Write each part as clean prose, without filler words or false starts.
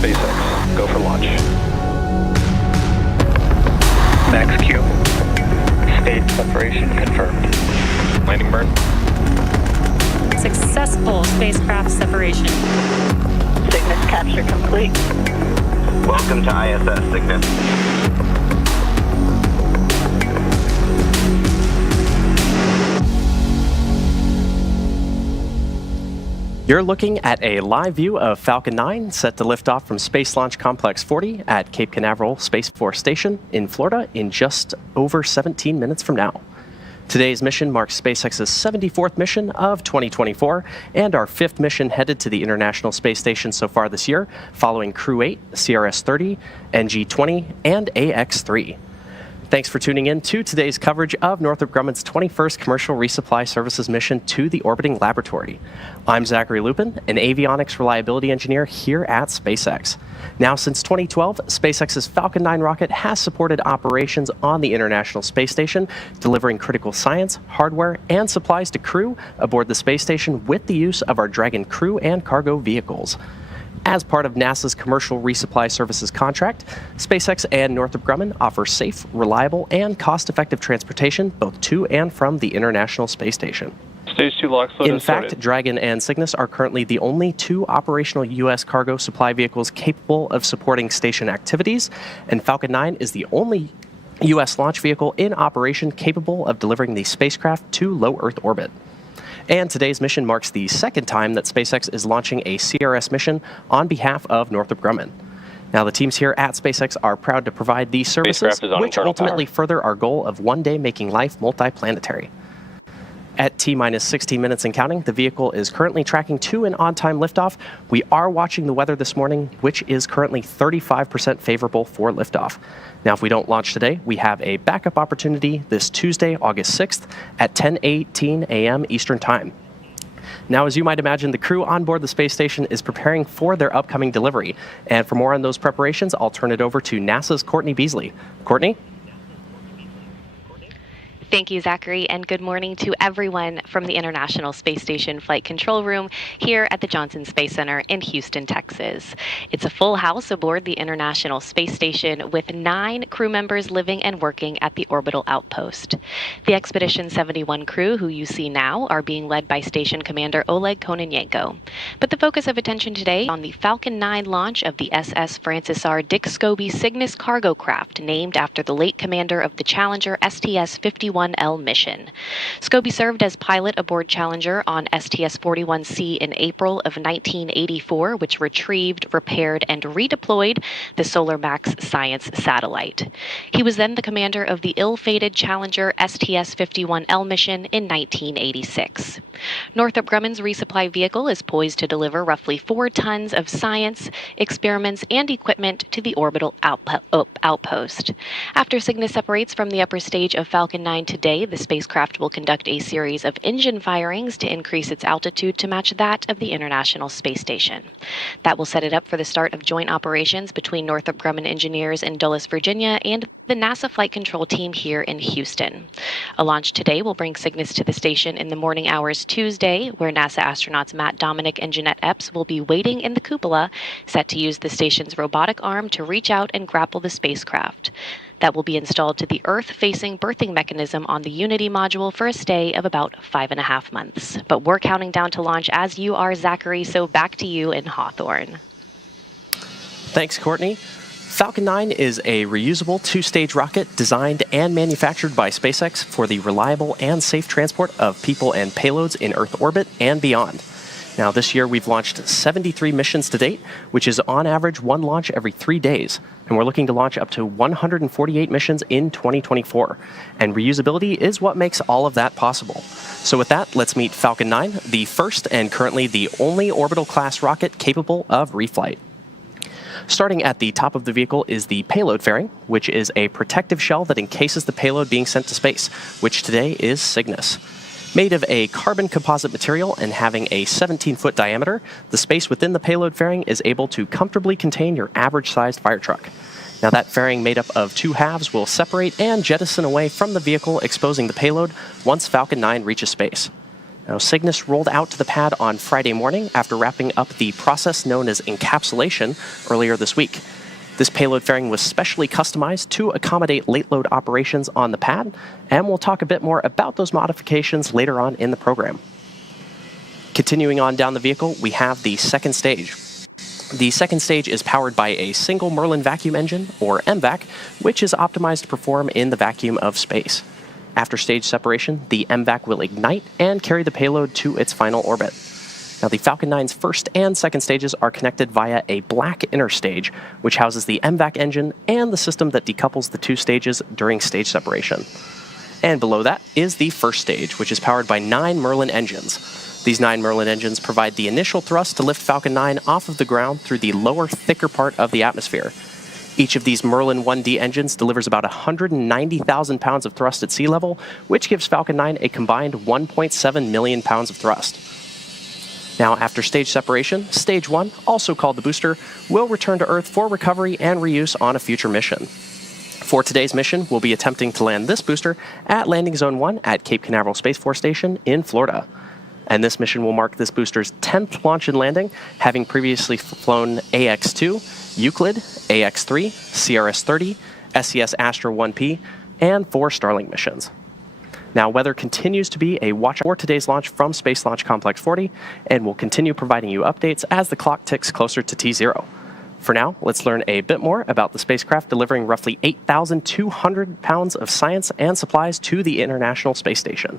SpaceX, go for launch. Max Q. State separation confirmed. Landing burn. Successful spacecraft separation. Cygnus capture complete. Welcome to ISS, Cygnus. You're looking at a live view of Falcon 9 set to lift off from Space Launch Complex 40 at Cape Canaveral Space Force Station in Florida in just over 17 minutes from now. Today's mission marks SpaceX's 74th mission of 2024 and our 5th mission headed to the International Space Station so far this year, following Crew 8, CRS-2, NG-21, and AX-3. Thanks for tuning in to today's coverage of Northrop Grumman's 21st Commercial Resupply Services mission to the orbiting laboratory. I'm Zachary Lupin, an avionics reliability engineer here at SpaceX. Now, since 2012, SpaceX's Falcon 9 rocket has supported operations on the International Space Station, delivering critical science, hardware, and supplies to crew aboard the space station with the use of our Dragon crew and cargo vehicles. As part of NASA's Commercial Resupply Services contract, SpaceX and Northrop Grumman offer safe, reliable, and cost-effective transportation both to and from the International Space Station. Stage 2 lock slot In fact, Dragon and Cygnus are currently the only two operational U.S. cargo supply vehicles capable of supporting station activities, and Falcon 9 is the only U.S. launch vehicle in operation capable of delivering the spacecraft to low Earth orbit. And today's mission marks the second time that SpaceX is launching a CRS mission on behalf of Northrop Grumman. Now, the teams here at SpaceX are proud to provide these services, which ultimately further our goal of one day making life multiplanetary. At T-minus 16 minutes and counting, the vehicle is currently tracking to an on-time liftoff. We are watching the weather this morning, which is currently 35% favorable for liftoff. Now, if we don't launch today, we have a backup opportunity this Tuesday, August 6th at 10:18 a.m. Eastern Time. Now, as you might imagine, the crew on board the space station is preparing for their upcoming delivery. And for more on those preparations, I'll turn it over to NASA's Courtney Beasley. Courtney? Thank you, Zachary, and good morning to everyone from the International Space Station Flight Control Room here at the Johnson Space Center in Houston, Texas. It's a full house aboard the International Space Station with 9 crew members living and working at the orbital outpost. The Expedition 71 crew, who you see now, are being led by Station Commander Oleg Kononenko. But the focus of attention today on the Falcon 9 launch of the SS Francis R. Dick Scobie Cygnus cargo craft, named after the late commander of the Challenger STS-51 L mission. Scobie served as pilot aboard Challenger on STS-41C in April of 1984, which retrieved, repaired, and redeployed the SolarMax science satellite. He was then the commander of the ill-fated Challenger STS-51L mission in 1986. Northrop Grumman's resupply vehicle is poised to deliver roughly 4 tons of science, experiments, and equipment to the orbital outpost. After Cygnus separates from the upper stage of Falcon 9 today, the spacecraft will conduct a series of engine firings to increase its altitude to match that of the International Space Station. That will set it up for the start of joint operations between Northrop Grumman engineers in Dulles, Virginia, and the NASA Flight Control team here in Houston. A launch today will bring Cygnus to the station in the morning hours Tuesday, where NASA astronauts Matt Dominic and Jeanette Epps will be waiting in the cupola, set to use the station's robotic arm to reach out and grapple the spacecraft. That will be installed to the Earth-facing berthing mechanism on the Unity module for a stay of about 5.5 months. But we're counting down to launch as you are, Zachary, so back to you in Hawthorne. Thanks, Courtney. Falcon 9 is a reusable two-stage rocket designed and manufactured by SpaceX for the reliable and safe transport of people and payloads in Earth orbit and beyond. Now, this year we've launched 73 missions to date, which is on average one launch every 3 days. And we're looking to launch up to 148 missions in 2024. And reusability is what makes all of that possible. So with that, let's meet Falcon 9, the first and currently the only orbital class rocket capable of reflight. Starting at the top of the vehicle is the payload fairing, which is a protective shell that encases the payload being sent to space, which today is Cygnus. Made of a carbon composite material and having a 17-foot diameter, the space within the payload fairing is able to comfortably contain your average-sized fire truck. Now, that fairing made up of two halves will separate and jettison away from the vehicle, exposing the payload once Falcon 9 reaches space. Now, Cygnus rolled out to the pad on Friday morning after wrapping up the process known as encapsulation earlier this week. This payload fairing was specially customized to accommodate late load operations on the pad, and we'll talk a bit more about those modifications later on in the program. Continuing on down the vehicle, we have the second stage. The second stage is powered by a single Merlin vacuum engine, or MVAC, which is optimized to perform in the vacuum of space. After stage separation, the MVAC will ignite and carry the payload to its final orbit. Now, the Falcon 9's first and second stages are connected via a black inner stage, which houses the MVAC engine and the system that decouples the two stages during stage separation. And below that is the first stage, which is powered by 9 Merlin engines. These 9 Merlin engines provide the initial thrust to lift Falcon 9 off of the ground through the lower, thicker part of the atmosphere. Each of these Merlin 1D engines delivers about 190,000 pounds of thrust at sea level, which gives Falcon 9 a combined 1.7 million pounds of thrust. Now, after stage separation, Stage 1, also called the booster, will return to Earth for recovery and reuse on a future mission. For today's mission, we'll be attempting to land this booster at Landing Zone 1 at Cape Canaveral Space Force Station in Florida. And this mission will mark this booster's 10th launch and landing, having previously flown AX-2, Euclid, AX-3, CRS-30, SES Astra 1P, and 4 Starlink missions. Now, weather continues to be a watch for today's launch from Space Launch Complex 40, and we'll continue providing you updates as the clock ticks closer to T0. For now, let's learn a bit more about the spacecraft delivering roughly 8,200 pounds of science and supplies to the International Space Station.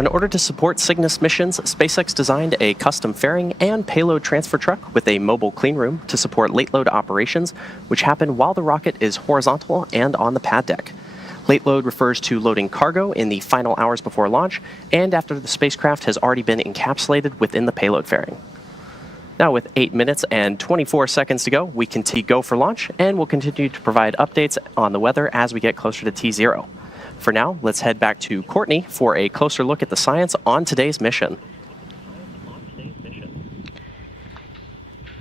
in order to support Cygnus missions, SpaceX designed a custom fairing and payload transfer truck with a mobile clean room to support late load operations, which happen while the rocket is horizontal and on the pad deck. Late load refers to loading cargo in the final hours before launch and after the spacecraft has already been encapsulated within the payload fairing. Now, with 8 minutes and 24 seconds to go, we can go for launch, and we'll continue to provide updates on the weather as we get closer to T0. For now, let's head back to Courtney for a closer look at the science on today's mission.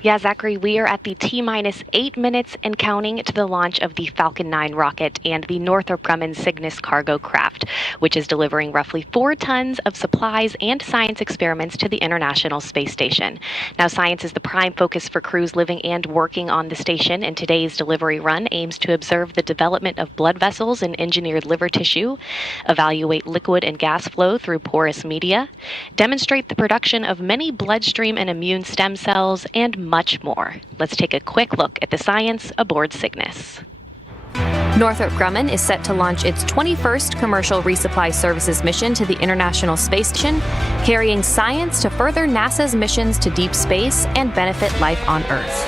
Yeah, Zachary, we are at the T-minus 8 minutes and counting to the launch of the Falcon 9 rocket and the Northrop Grumman Cygnus cargo craft, which is delivering roughly 4 tons of supplies and science experiments to the International Space Station. Now, science is the prime focus for crews living and working on the station, and today's delivery run aims to observe the development of blood vessels and engineered liver tissue, evaluate liquid and gas flow through porous media, demonstrate the production of many bloodstream and immune stem cells, and much more. Let's take a quick look at the science aboard Cygnus. Northrop Grumman is set to launch its 21st commercial resupply services mission to the International Space Station, carrying science to further NASA's missions to deep space and benefit life on Earth.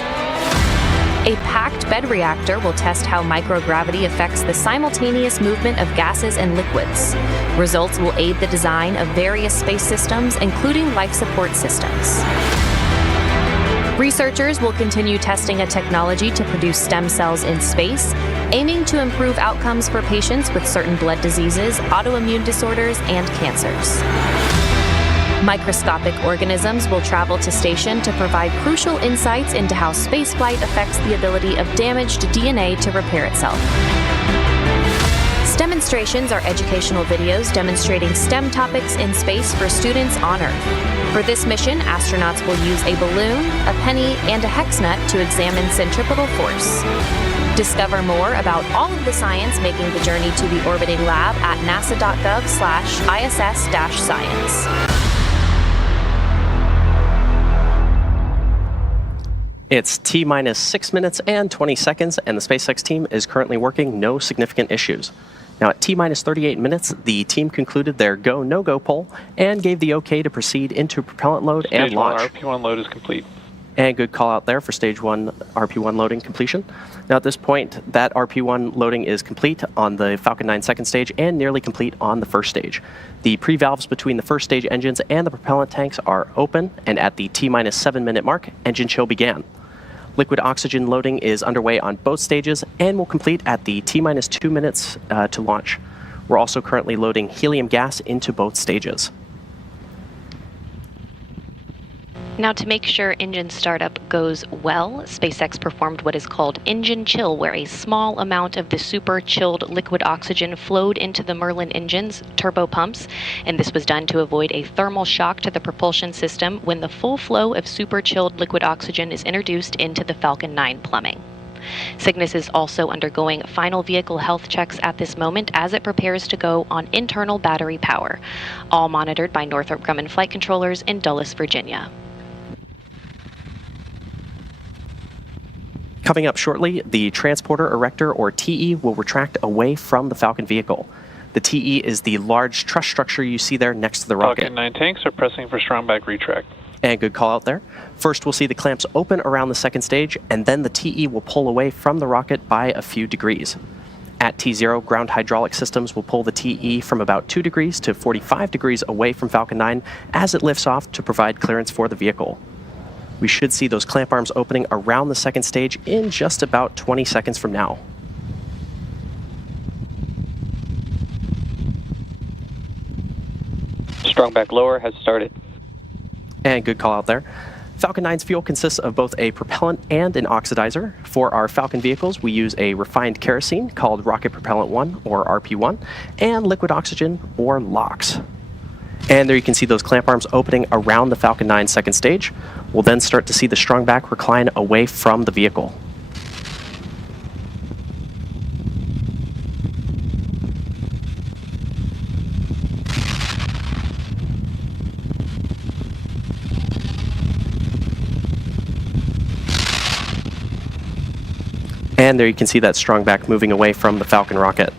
A packed bed reactor will test how microgravity affects the simultaneous movement of gases and liquids. Results will aid the design of various space systems, including life support systems. Researchers will continue testing a technology to produce stem cells in space, aiming to improve outcomes for patients with certain blood diseases, autoimmune disorders, and cancers. Microscopic organisms will travel to station to provide crucial insights into how spaceflight affects the ability of damaged DNA to repair itself. Demonstrations are educational videos demonstrating STEM topics in space for students on Earth. For this mission, astronauts will use a balloon, a penny, and a hex nut to examine centripetal force. Discover more about all of the science making the journey to the orbiting lab at nasa.gov/ISS-science. It's T-minus 6 minutes and 20 seconds, and the SpaceX team is currently working no significant issues. Now, at T-minus 38 minutes, the team concluded their go, no-go poll and gave the okay to proceed into propellant load and launch. Stage 1 RP1 load is complete. And good call out there for Stage 1 RP1 loading completion. Now, at this point, that RP1 loading is complete on the Falcon 9 second stage and nearly complete on the first stage. The pre-valves between the first stage engines and the propellant tanks are open, and at the T-minus 7 minute mark, engine chill began. Liquid oxygen loading is underway on both stages and will complete at the T-minus 2 minutes to launch. We're also currently loading helium gas into both stages. Now, to make sure engine startup goes well, SpaceX performed what is called engine chill, where a small amount of the super chilled liquid oxygen flowed into the Merlin engine's turbo pumps, and this was done to avoid a thermal shock to the propulsion system when the full flow of super chilled liquid oxygen is introduced into the Falcon 9 plumbing. Cygnus is also undergoing final vehicle health checks at this moment as it prepares to go on internal battery power, all monitored by Northrop Grumman flight controllers in Dulles, Virginia. Coming up shortly, the transporter erector, or TE, will retract away from the Falcon vehicle. The TE is the large truss structure you see there next to the rocket. Falcon 9 tanks are pressing for strong back retract. And good call out there. First, we'll see the clamps open around the second stage, and then the TE will pull away from the rocket by a few degrees. At T0, ground hydraulic systems will pull the TE from about 2 degrees to 45 degrees away from Falcon 9 as it lifts off to provide clearance for the vehicle. We should see those clamp arms opening around the second stage in just about 20 seconds from now. Strong back lower has started. And good call out there. Falcon 9's fuel consists of both a propellant and an oxidizer. For our Falcon vehicles, we use a refined kerosene called Rocket Propellant 1, or RP1, and liquid oxygen, or LOX. And there you can see those clamp arms opening around the Falcon 9 second stage. We'll then start to see the strong back recline away from the vehicle. And there you can see that strong back moving away from the Falcon rocket.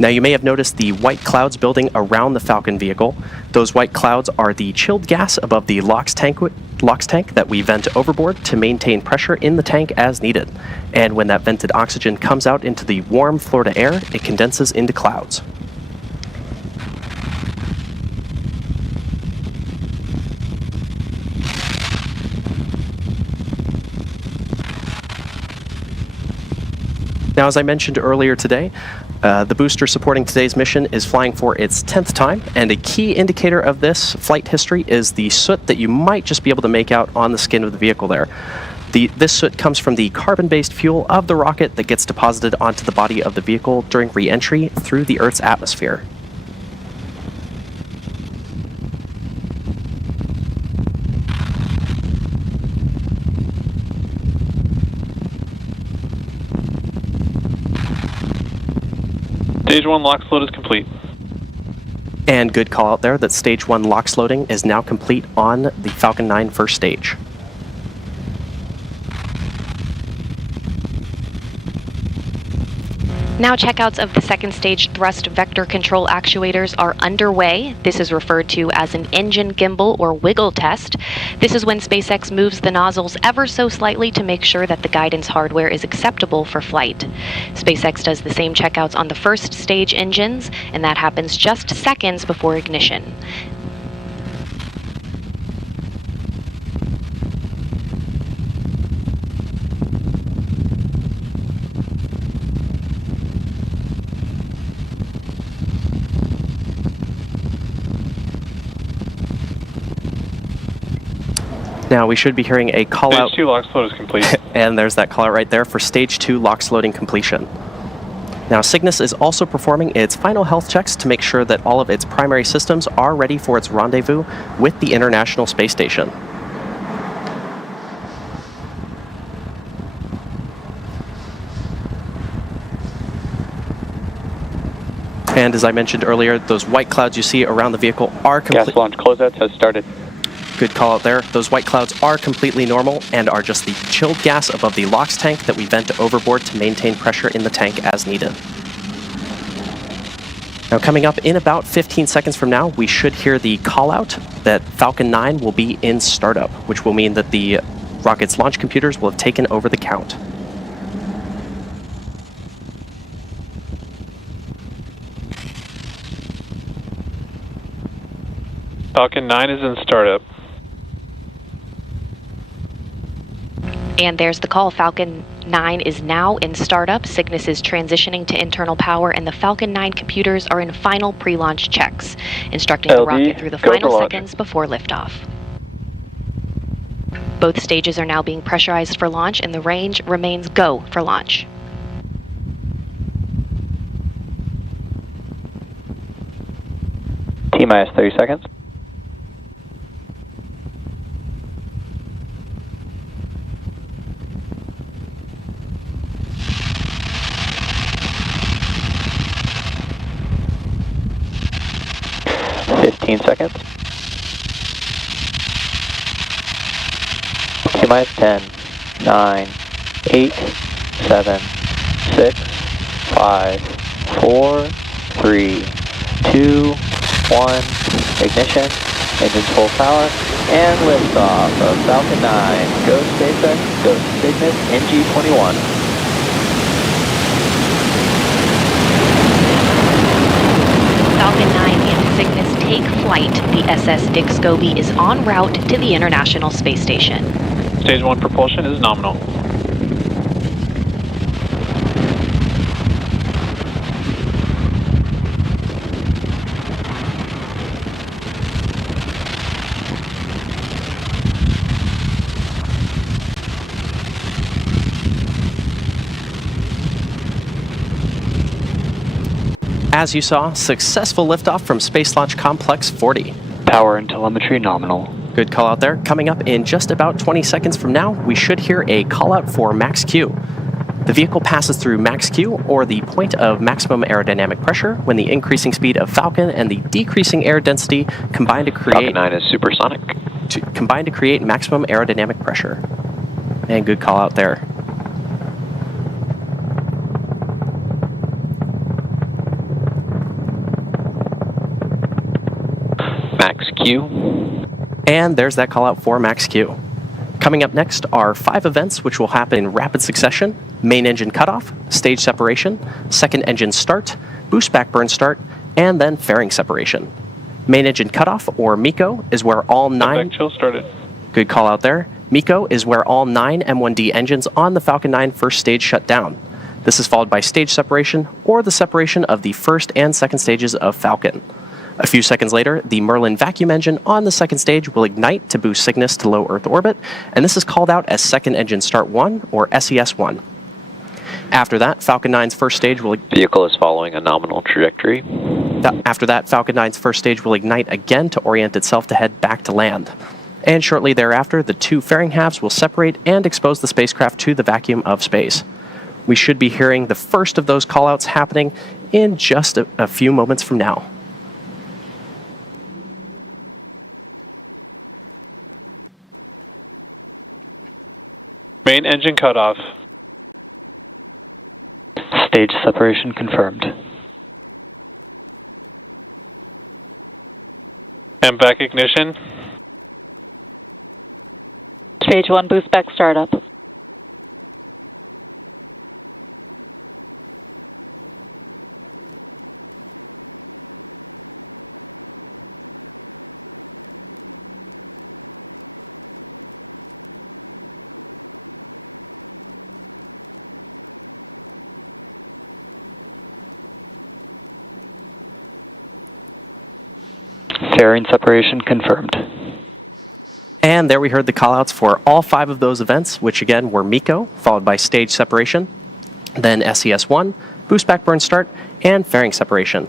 Now you may have noticed the white clouds building around the Falcon vehicle. Those white clouds are the chilled gas above the LOX tank that we vent overboard to maintain pressure in the tank as needed. And when that vented oxygen comes out into the warm Florida air, it condenses into clouds. Now, as I mentioned earlier today, the booster supporting today's mission is flying for its 10th time, and a key indicator of this flight history is the soot that you might just be able to make out on the skin of the vehicle there. This soot comes from the carbon-based fuel of the rocket that gets deposited onto the body of the vehicle during re-entry through the Earth's atmosphere. Stage 1 LOX load is complete. And good call out there that Stage 1 LOX loading is now complete on the Falcon 9 first stage. Now checkouts of the second stage thrust vector control actuators are underway. This is referred to as an engine gimbal or wiggle test. This is when SpaceX moves the nozzles ever so slightly to make sure that the guidance hardware is acceptable for flight. SpaceX does the same checkouts on the first stage engines, and that happens just seconds before ignition. Now we should be hearing a call out. Stage 2 LOX load is complete. And there's that call out right there for Stage 2 LOX loading completion. Now Cygnus is also performing its final health checks to make sure that all of its primary systems are ready for its rendezvous with the International Space Station. And as I mentioned earlier, those white clouds you see around the vehicle are complete. Gas launch closeouts has started. Good call out there. Those white clouds are completely normal and are just the chilled gas above the LOX tank that we vent overboard to maintain pressure in the tank as needed. Now coming up in about 15 seconds from now, we should hear the call out that Falcon 9 will be in startup, which will mean that the rocket's launch computers will have taken over the count. Falcon 9 is in startup. And there's the call. Falcon 9 is now in startup. Cygnus is transitioning to internal power, and the Falcon 9 computers are in final pre-launch checks, instructing the rocket through the final seconds before liftoff. Both stages are now being pressurized for launch, and the range remains go for launch. T-minus 30 seconds. Seconds. T-minus 10, 9, 8, 7, 6, 5, 4, 3, 2, 1, ignition, engines full power, and liftoff of Falcon 9. Go SpaceX, go Cygnus, NG-21. Falcon 9 and Cygnus take flight. The SS Dick Scobie is en route to the International Space Station. Stage 1 propulsion is nominal. As you saw, successful liftoff from Space Launch Complex 40. Power and telemetry nominal. Good call out there. Coming up in just about 20 seconds from now, we should hear a call out for Max Q. The vehicle passes through Max Q, or the point of maximum aerodynamic pressure, when the increasing speed of Falcon and the decreasing air density combine to create... Falcon 9 is supersonic. Combine to create maximum aerodynamic pressure. And good call out there. Q. And there's that call out for max Q. Coming up next are 5 events which will happen in rapid succession: main engine cutoff, stage separation, second engine start, boost back burn start, and then fairing separation. Main engine cutoff, or MECO, is where all 9... Chill started. Good call out there. MECO is where all 9 M1D engines on the Falcon 9 first stage shut down. This is followed by stage separation, or the separation of the first and second stages of Falcon. A few seconds later, the Merlin vacuum engine on the second stage will ignite to boost Cygnus to low Earth orbit, and this is called out as second engine start 1, or SES-1. After that, Falcon 9's first stage will... Vehicle is following a nominal trajectory. After that, Falcon 9's first stage will ignite again to orient itself to head back to land. And shortly thereafter, the 2 fairing halves will separate and expose the spacecraft to the vacuum of space. We should be hearing the first of those callouts happening in just a few moments from now. Main engine cutoff. Stage separation confirmed. MVAC ignition. Stage 1 boost back startup. Fairing separation confirmed. And there we heard the callouts for all 5 of those events, which again were MECO, followed by stage separation, then SES-1, boost back burn start, and fairing separation.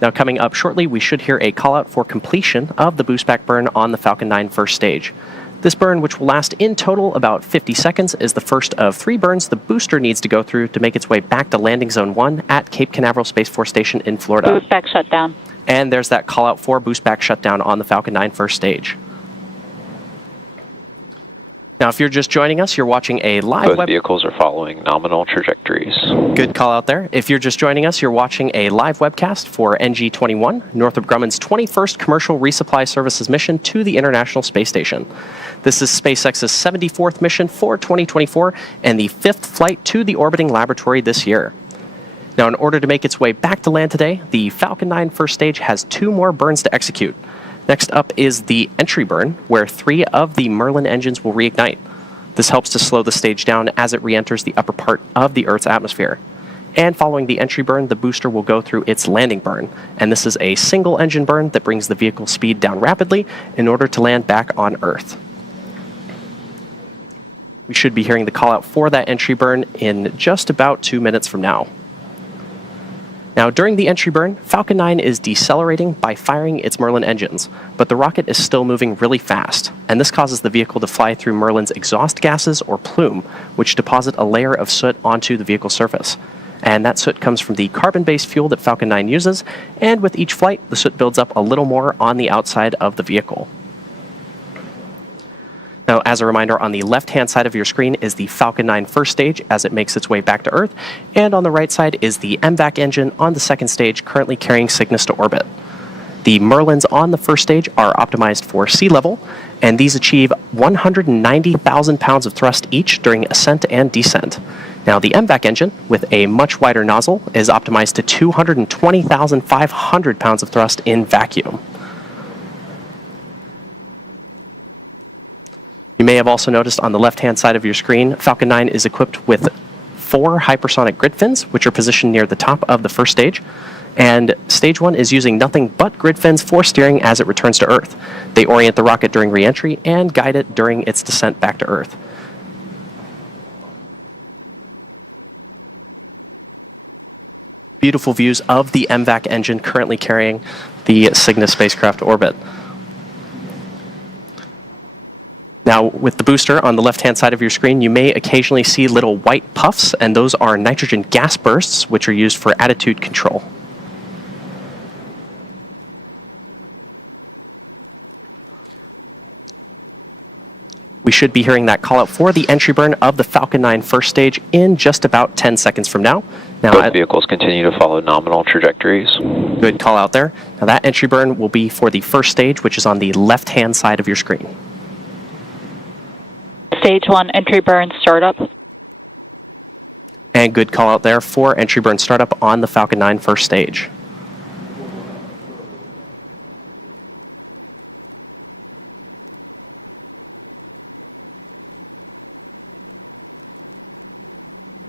Now coming up shortly, we should hear a callout for completion of the boost back burn on the Falcon 9 first stage. This burn, which will last in total about 50 seconds, is the first of 3 burns the booster needs to go through to make its way back to landing zone 1 at Cape Canaveral Space Force Station in Florida. Boost back shutdown. And there's that callout for boost back shutdown on the Falcon 9 first stage. Now, if you're just joining us, you're watching a live Both vehicles are following nominal trajectories. Good call out there. If you're just joining us, you're watching a live webcast for NG-21, Northrop Grumman's 21st commercial resupply services mission to the International Space Station. This is SpaceX's 74th mission for 2024 and the 5th flight to the orbiting laboratory this year. Now, in order to make its way back to land today, the Falcon 9 first stage has 2 more burns to execute. Next up is the entry burn, where 3 of the Merlin engines will reignite. This helps to slow the stage down as it re-enters the upper part of the Earth's atmosphere. And following the entry burn, the booster will go through its landing burn. And this is a single engine burn that brings the vehicle speed down rapidly in order to land back on Earth. We should be hearing the call out for that entry burn in just about 2 minutes from now. Now, during the entry burn, Falcon 9 is decelerating by firing its Merlin engines, but the rocket is still moving really fast, and this causes the vehicle to fly through Merlin's exhaust gases, or plume, which deposit a layer of soot onto the vehicle surface. And that soot comes from the carbon-based fuel that Falcon 9 uses, and with each flight, the soot builds up a little more on the outside of the vehicle. Now, as a reminder, on the left-hand side of your screen is the Falcon 9 first stage as it makes its way back to Earth, and on the right side is the MVAC engine on the second stage currently carrying Cygnus to orbit. The Merlins on the first stage are optimized for sea level, and these achieve 190,000 pounds of thrust each during ascent and descent. Now, the MVAC engine, with a much wider nozzle, is optimized to 220,500 pounds of thrust in vacuum. You may have also noticed on the left-hand side of your screen, Falcon 9 is equipped with 4 hypersonic grid fins, which are positioned near the top of the first stage. And Stage 1 is using nothing but grid fins for steering as it returns to Earth. They orient the rocket during re-entry and guide it during its descent back to Earth. Beautiful views of the MVAC engine currently carrying the Cygnus spacecraft to orbit. Now, with the booster on the left-hand side of your screen, you may occasionally see little white puffs, and those are nitrogen gas bursts, which are used for attitude control. We should be hearing that call out for the entry burn of the Falcon 9 first stage in just about 10 seconds from now. Now, Both vehicles continue to follow nominal trajectories. good call out there. Now that entry burn will be for the first stage, which is on the left-hand side of your screen. Stage 1 entry burn startup. And good call out there for entry burn startup on the Falcon 9 first stage.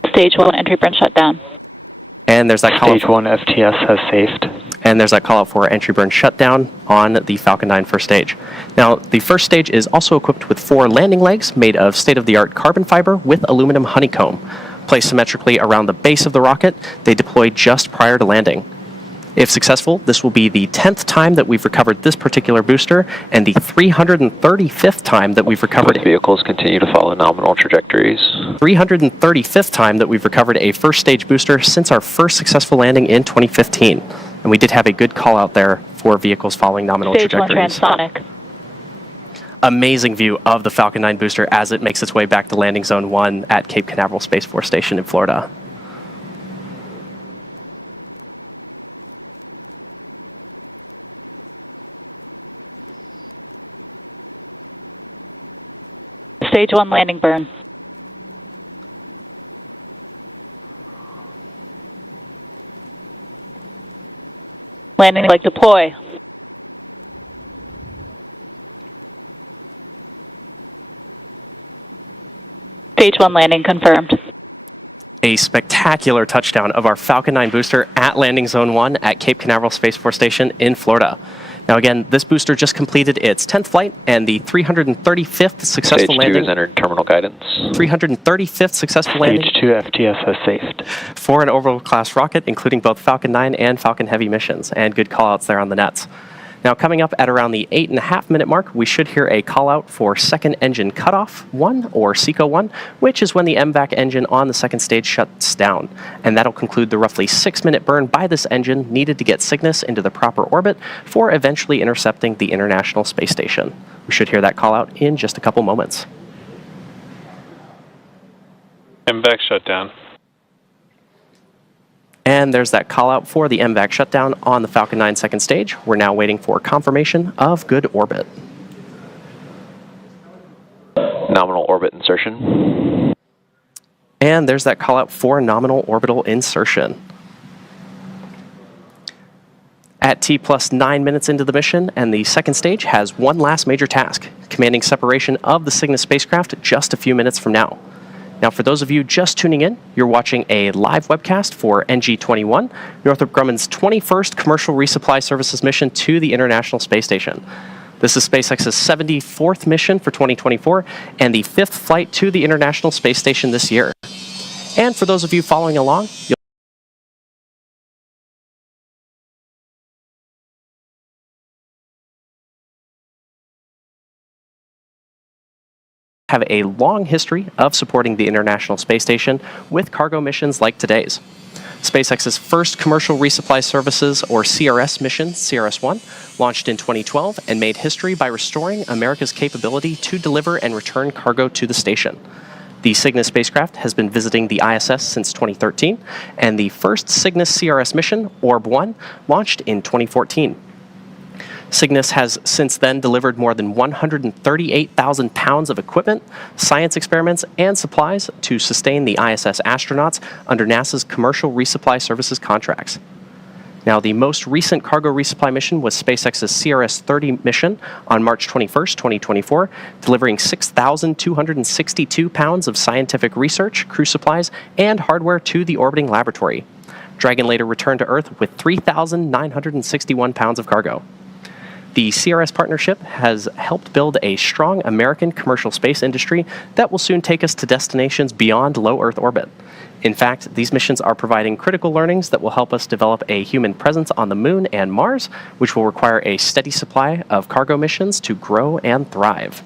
Stage 1 entry burn shutdown. And there's that call Stage 1 FTS has safed. And there's that call out for entry burn shutdown on the Falcon 9 first stage. Now, the first stage is also equipped with 4 landing legs made of state-of-the-art carbon fiber with aluminum honeycomb. Placed symmetrically around the base of the rocket, they deploy just prior to landing. If successful, this will be the 10th time that we've recovered this particular booster and the 335th time that we've recovered Both vehicles continue to follow nominal trajectories. 335th time that we've recovered a first stage booster since our first successful landing in 2015. And we did have a good call out there for vehicles following nominal Stage 1 trajectories. transonic. Amazing view of the Falcon 9 booster as it makes its way back to landing zone 1 at Cape Canaveral Space Force Station in Florida. Stage 1 landing burn. Landing leg deploy. Stage 1 landing confirmed. A spectacular touchdown of our Falcon 9 booster at landing zone 1 at Cape Canaveral Space Force Station in Florida. Now again, this booster just completed its 10th flight and the 335th successful Stage 2 landing. has entered terminal guidance. 335th successful landing Stage 2 FTS has safed. for an orbital class rocket, including both Falcon 9 and Falcon Heavy missions, and good callouts there on the nets. Now coming up at around the 8.5-minute mark, we should hear a call out for second engine cutoff 1, or SECO 1, which is when the MVAC engine on the second stage shuts down. And that'll conclude the roughly 6-minute burn by this engine needed to get Cygnus into the proper orbit for eventually intercepting the International Space Station. We should hear that call out in just a couple moments. MVAC shutdown. And there's that call out for the MVAC shutdown on the Falcon 9 second stage. We're now waiting for confirmation of good orbit. Nominal orbit insertion. And there's that call out for nominal orbital insertion. At T plus 9 minutes into the mission, and the second stage has one last major task, commanding separation of the Cygnus spacecraft just a few minutes from now. Now, for those of you just tuning in, you're watching a live webcast for NG-21, Northrop Grumman's 21st commercial resupply services mission to the International Space Station. This is SpaceX's 74th mission for 2024 and the 5th flight to the International Space Station this year. And for those of you following along, you'll have a long history of supporting the International Space Station with cargo missions like today's. SpaceX's first commercial resupply services, or CRS mission, CRS-1, launched in 2012 and made history by restoring America's capability to deliver and return cargo to the station. The Cygnus spacecraft has been visiting the ISS since 2013, and the first Cygnus CRS mission, Orb-1, launched in 2014. Cygnus has since then delivered more than 138,000 pounds of equipment, science experiments, and supplies to sustain the ISS astronauts under NASA's commercial resupply services contracts. Now, the most recent cargo resupply mission was SpaceX's CRS-30 mission on March 21st, 2024, delivering 6,262 pounds of scientific research, crew supplies, and hardware to the orbiting laboratory. Dragon later returned to Earth with 3,961 pounds of cargo. The CRS partnership has helped build a strong American commercial space industry that will soon take us to destinations beyond low Earth orbit. In fact, these missions are providing critical learnings that will help us develop a human presence on the Moon and Mars, which will require a steady supply of cargo missions to grow and thrive.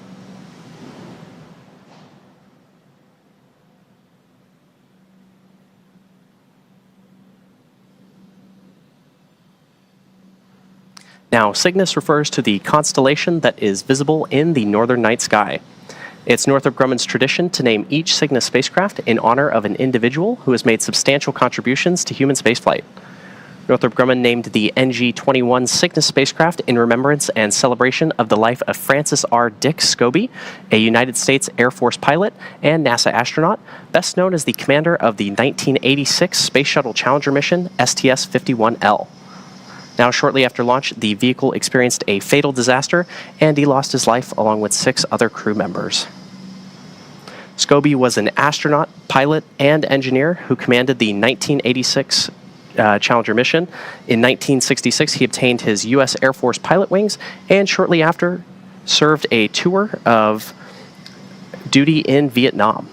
Now, Cygnus refers to the constellation that is visible in the northern night sky. It's Northrop Grumman's tradition to name each Cygnus spacecraft in honor of an individual who has made substantial contributions to human spaceflight. Northrop Grumman named the NG-21 Cygnus spacecraft in remembrance and celebration of the life of Francis R. Dick Scobie, a United States Air Force pilot and NASA astronaut, best known as the commander of the 1986 Space Shuttle Challenger mission STS-51L. Now, shortly after launch, the vehicle experienced a fatal disaster, and he lost his life along with 6 other crew members. Scobie was an astronaut, pilot, and engineer who commanded the 1986 Challenger mission. In 1966, he obtained his U.S. Air Force pilot wings, and shortly after, served a tour of duty in Vietnam.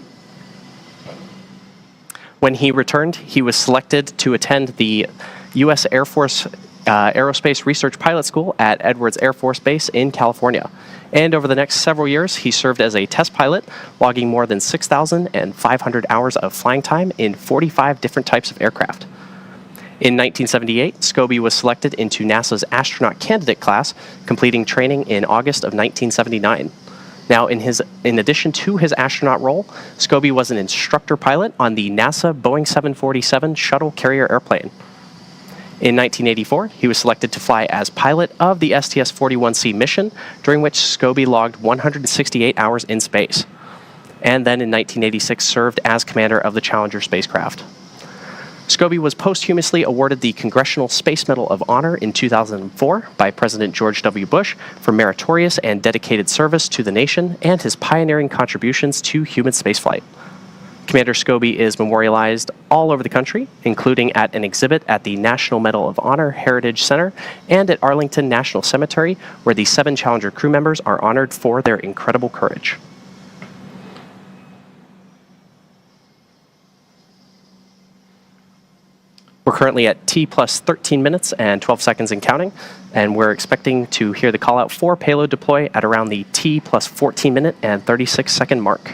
When he returned, he was selected to attend the U.S. Air Force Aerospace Research Pilot School at Edwards Air Force Base in California. And over the next several years, he served as a test pilot, logging more than 6,500 hours of flying time in 45 different types of aircraft. In 1978, Scobie was selected into NASA's astronaut candidate class, completing training in August of 1979. Now, in addition to his astronaut role, Scobie was an instructor pilot on the NASA Boeing 747 shuttle carrier airplane. In 1984, he was selected to fly as pilot of the STS-41C mission, during which Scobie logged 168 hours in space. And then in 1986, served as commander of the Challenger spacecraft. Scobie was posthumously awarded the Congressional Space Medal of Honor in 2004 by President George W. Bush for meritorious and dedicated service to the nation and his pioneering contributions to human spaceflight. Commander Scobie is memorialized all over the country, including at an exhibit at the National Medal of Honor Heritage Center and at Arlington National Cemetery, where the 7 Challenger crew members are honored for their incredible courage. We're currently at T plus 13 minutes and 12 seconds and counting, and we're expecting to hear the call out for payload deploy at around the T plus 14 minute and 36 second mark.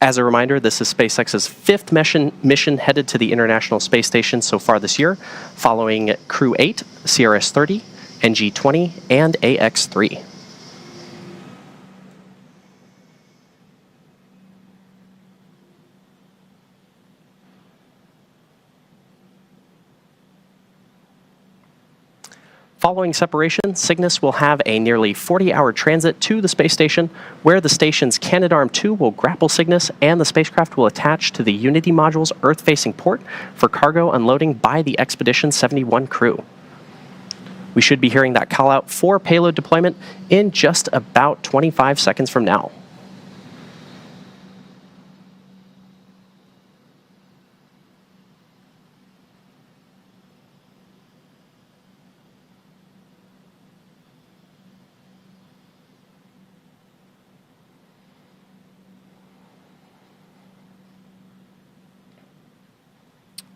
As a reminder, this is SpaceX's 5th mission headed to the International Space Station so far this year, following Crew 8, CRS-30, NG-20, and AX-3. Following separation, Cygnus will have a nearly 40-hour transit to the space station, where the station's Canadarm2 will grapple Cygnus and the spacecraft will attach to the Unity module's Earth-facing port for cargo unloading by the Expedition 71 crew. We should be hearing that call out for payload deployment in just about 25 seconds from now.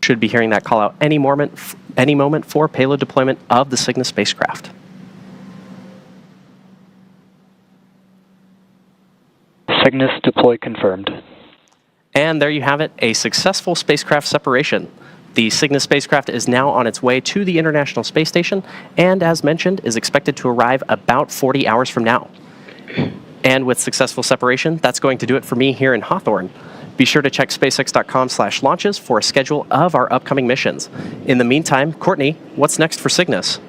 Should be hearing that call out any moment for payload deployment of the Cygnus spacecraft. Cygnus deploy confirmed. And there you have it, a successful spacecraft separation. The Cygnus spacecraft is now on its way to the International Space Station, and as mentioned, is expected to arrive about 40 hours from now. And with successful separation, that's going to do it for me here in Hawthorne. Be sure to check spacex.com/launches for a schedule of our upcoming missions. In the meantime, Courtney, what's next for Cygnus?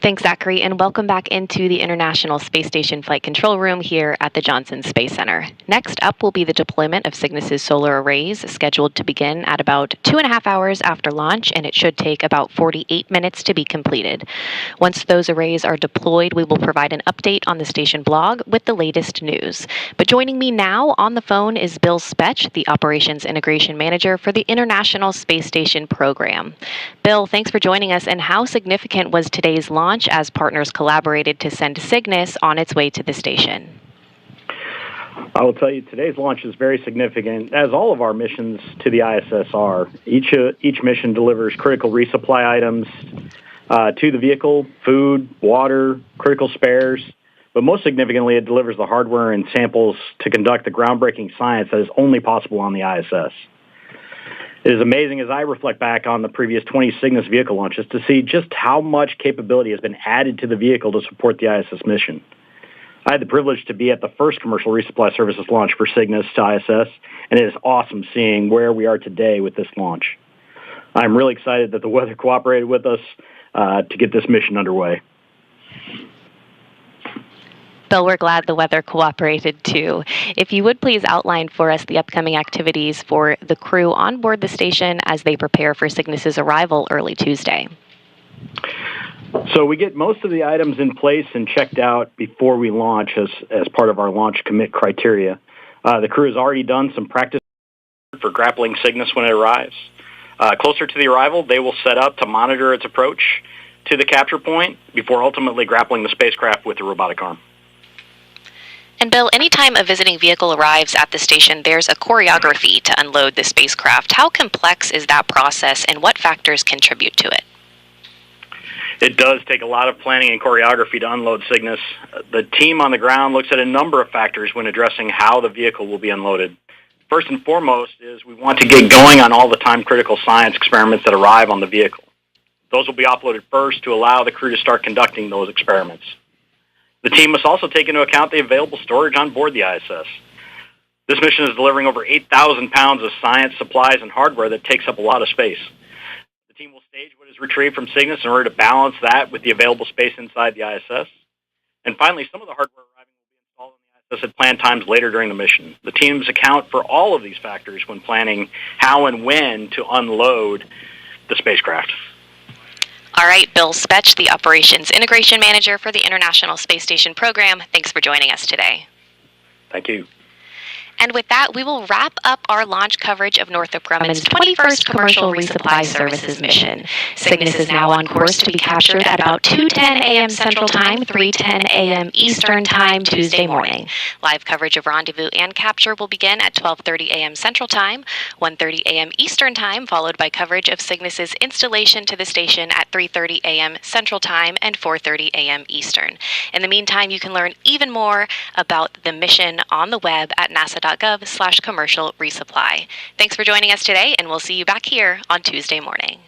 Thanks, Zachary, and welcome back into the International Space Station Flight Control Room here at the Johnson Space Center. Next up will be the deployment of Cygnus's solar arrays, scheduled to begin at about 2.5 hours after launch, and it should take about 48 minutes to be completed. Once those arrays are deployed, we will provide an update on the station blog with the latest news. But joining me now on the phone is Bill Spetch, the Operations Integration Manager for the International Space Station program. Bill, thanks for joining us, and how significant was today's launch as partners collaborated to send Cygnus on its way to the station? I will tell you, today's launch is very significant, as all of our missions to the ISS are. Each mission delivers critical resupply items to the vehicle, food, water, critical spares, but most significantly, it delivers the hardware and samples to conduct the groundbreaking science that is only possible on the ISS. It is amazing as I reflect back on the previous 20 Cygnus vehicle launches to see just how much capability has been added to the vehicle to support the ISS mission. I had the privilege to be at the first commercial resupply services launch for Cygnus to ISS, and it is awesome seeing where we are today with this launch. I'm really excited that the weather cooperated with us to get this mission underway. Bill, we're glad the weather cooperated too. If you would please outline for us the upcoming activities for the crew on board the station as they prepare for Cygnus's arrival early Tuesday. So we get most of the items in place and checked out before we launch as part of our launch commit criteria. The crew has already done some practice for grappling Cygnus when it arrives. Closer to the arrival, they will set up to monitor its approach to the capture point before ultimately grappling the spacecraft with the robotic arm. And Bill, anytime a visiting vehicle arrives at the station, there's a choreography to unload the spacecraft. How complex is that process, and what factors contribute to it? It does take a lot of planning and choreography to unload Cygnus. The team on the ground looks at a number of factors when addressing how the vehicle will be unloaded. First and foremost is we want to get going on all the time-critical science experiments that arrive on the vehicle. Those will be uploaded first to allow the crew to start conducting those experiments. The team must also take into account the available storage on board the ISS. This mission is delivering over 8,000 pounds of science, supplies, and hardware that takes up a lot of space. The team will stage what is retrieved from Cygnus in order to balance that with the available space inside the ISS. And finally, some of the hardware arriving will be installed in the ISS at planned times later during the mission. The teams account for all of these factors when planning how and when to unload the spacecraft. All right, Bill Spetch, the Operations Integration Manager for the International Space Station Program. Thanks for joining us today. Thank you. And with that, we will wrap up our launch coverage of Northrop Grumman's 21st Commercial Resupply Services mission. Cygnus is now on course to be captured at about 2:10 a.m. Central Time, 3:10 a.m. Eastern Time, Tuesday morning. Live coverage of rendezvous and capture will begin at 12:30 a.m. Central Time, 1:30 a.m. Eastern Time, followed by coverage of Cygnus's installation to the station at 3:30 a.m. Central Time and 4:30 a.m. Eastern. In the meantime, you can learn even more about the mission on the web at nasa.gov/commercial resupply. Thanks for joining us today, and we'll see you back here on Tuesday morning.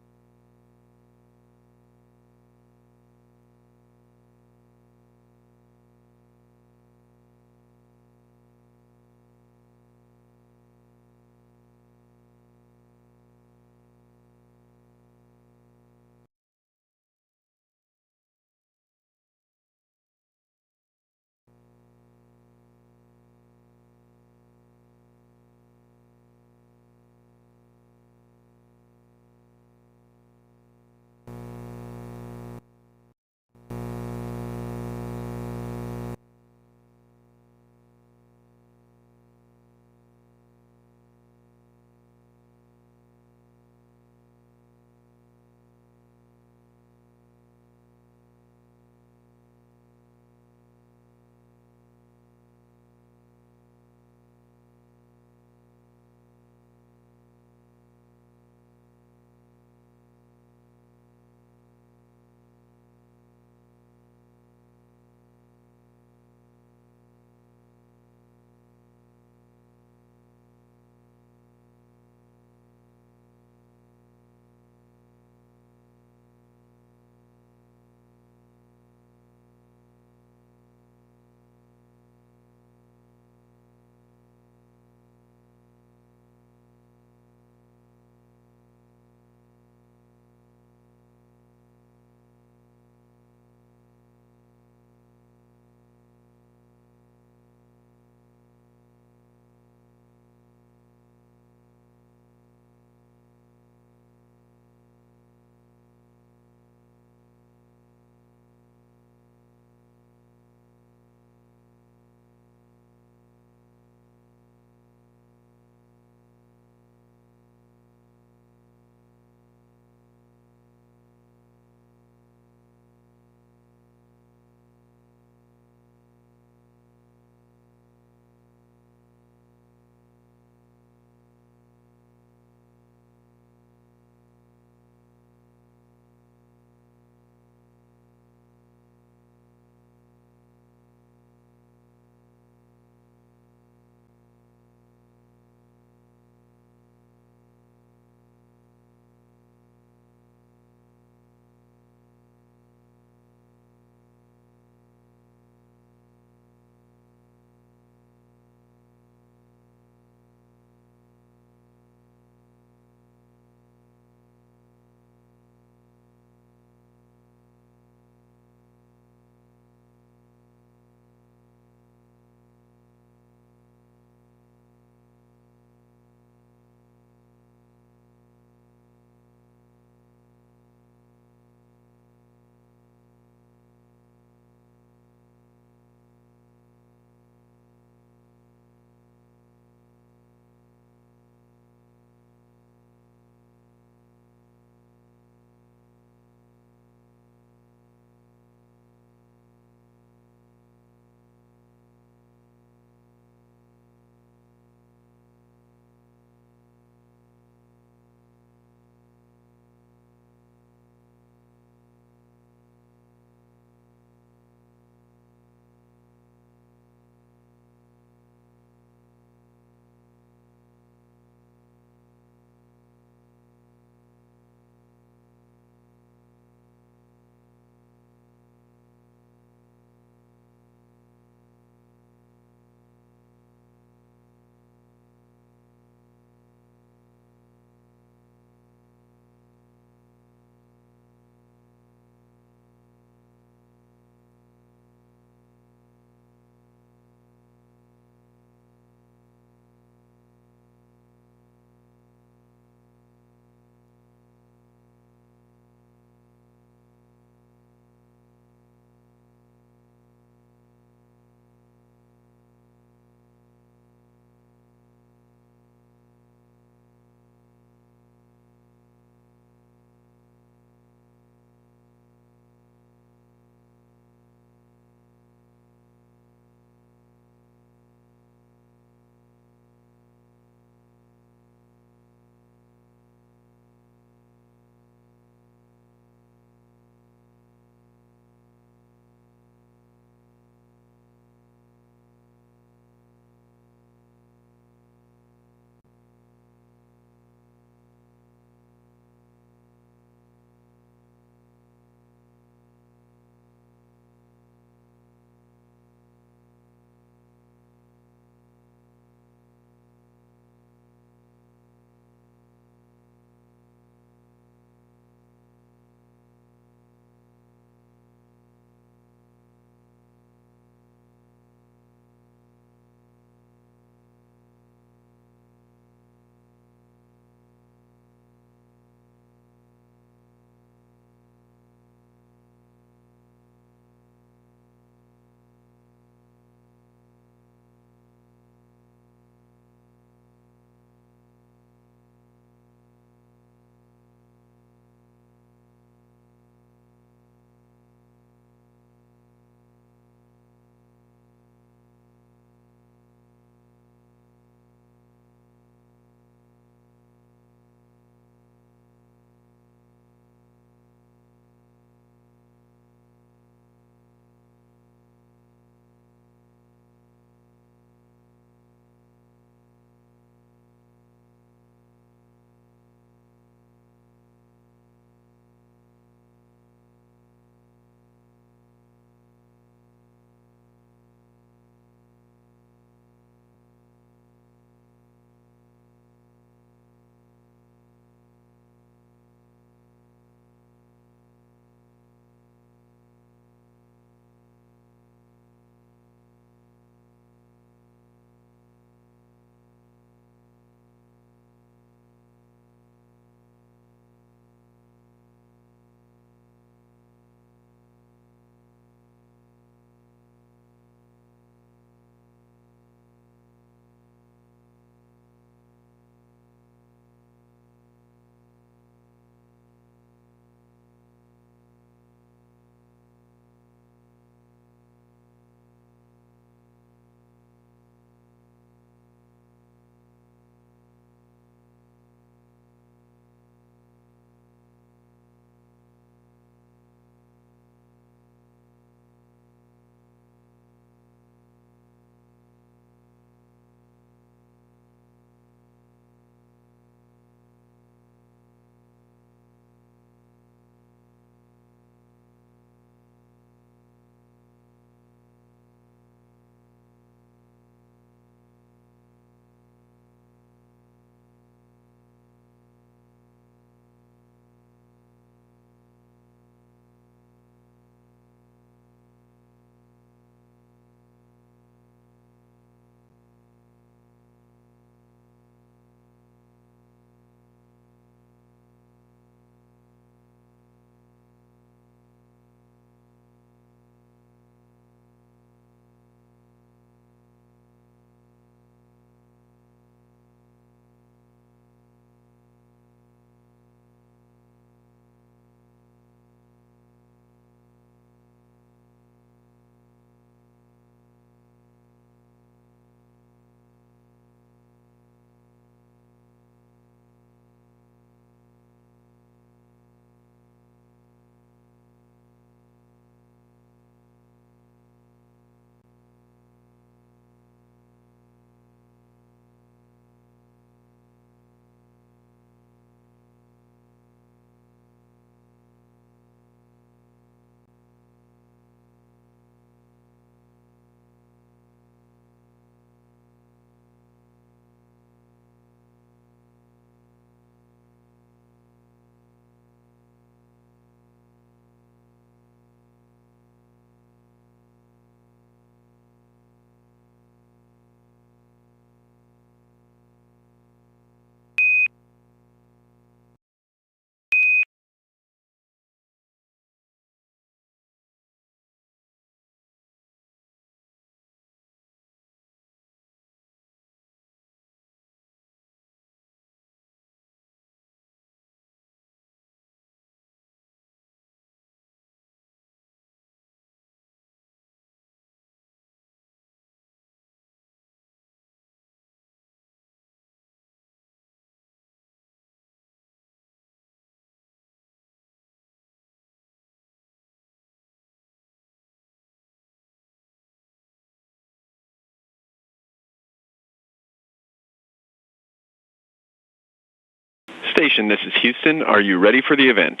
Station, this is Houston. Are you ready for the event?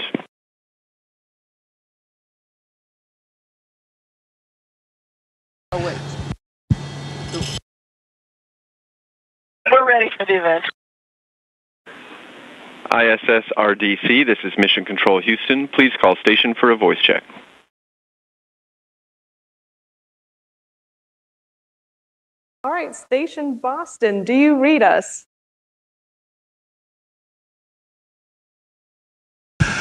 We're ready for the event. ISS RDC, this is Mission Control Houston. Please call station for a voice check. All right, Station Boston, do you read us?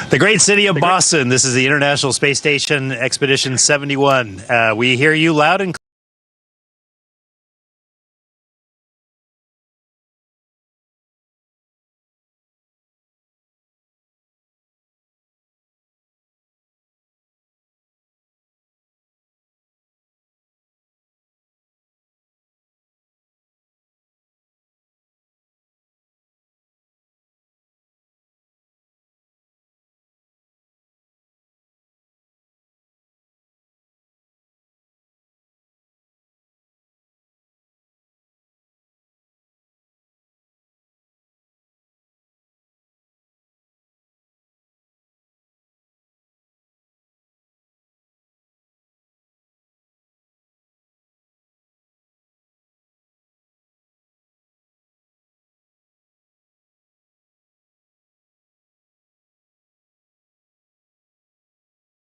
The great city of Boston. This is the International Space Station Expedition 71. We hear you loud and clear.